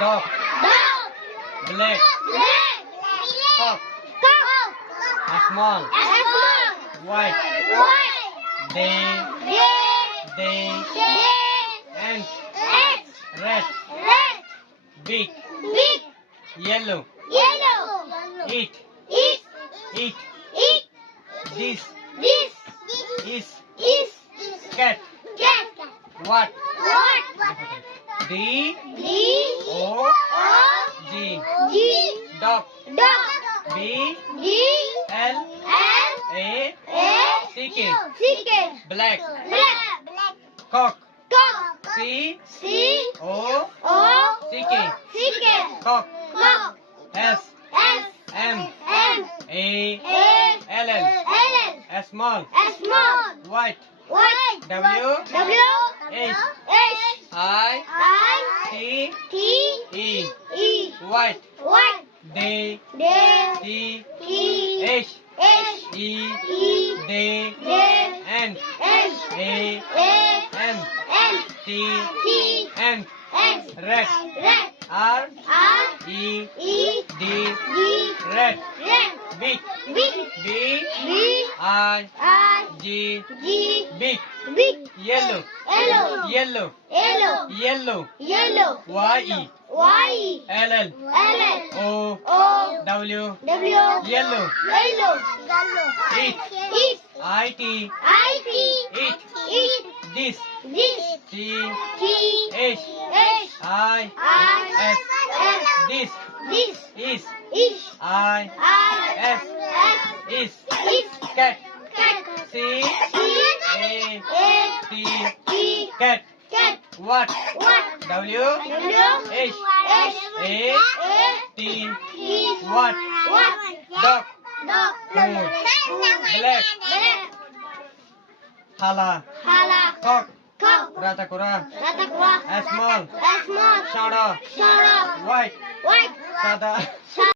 Dog. Dog. Black. Black. Cock. Cock. Small. Small. White. White. Day. Day. Ant. Ant. Rat. Rat. Big. Big. Yellow. Yellow. Eat. Eat. Eat. Eat. This This. is Is. cat. Cat. What? What? D. D. O. O. G. G. Dog. Dog. B. D. L. L. A. A. C. K. Chicken. Black. Black. Cock. Cock. C. C. O. O. C. K. Chicken. Cock. Cock. S. S. M. M. A. A. L. L. L. Small. Small. White. White. W. W. H. H. I. I. T. T. E. E. White. White. D. D. T. T. H. H. E. E. D. D. N. N. A. A. N. N. T. T. N. N. Rat. Rat. R. R. E. E. D. D. Rat. Rat. Big. Big. B. B. I. I. G. G. Big. Big. Yellow. Yellow. Yellow. Yellow. Yellow. Yellow. Y. E. Y. L. L. L. O. O. W. W. Yellow. Yellow. Eat. Eat. I. T. I. T. Eat. Eat. This. This. T. T. H. H. I. I. S. S. This. This. Is. Is. I. I. S. S. Is. Is. Cat. Cat. C. C. A. A. T. T. Cat. Cat. What? What? W. W. H. H. A. A. T. T. What? What? Dog. Dog. Moon. Black. Black. Hala. Hala. Cock. Cock. Ratakura. Ratakura. Small. Small. Shada. Shara. White. White. Sada.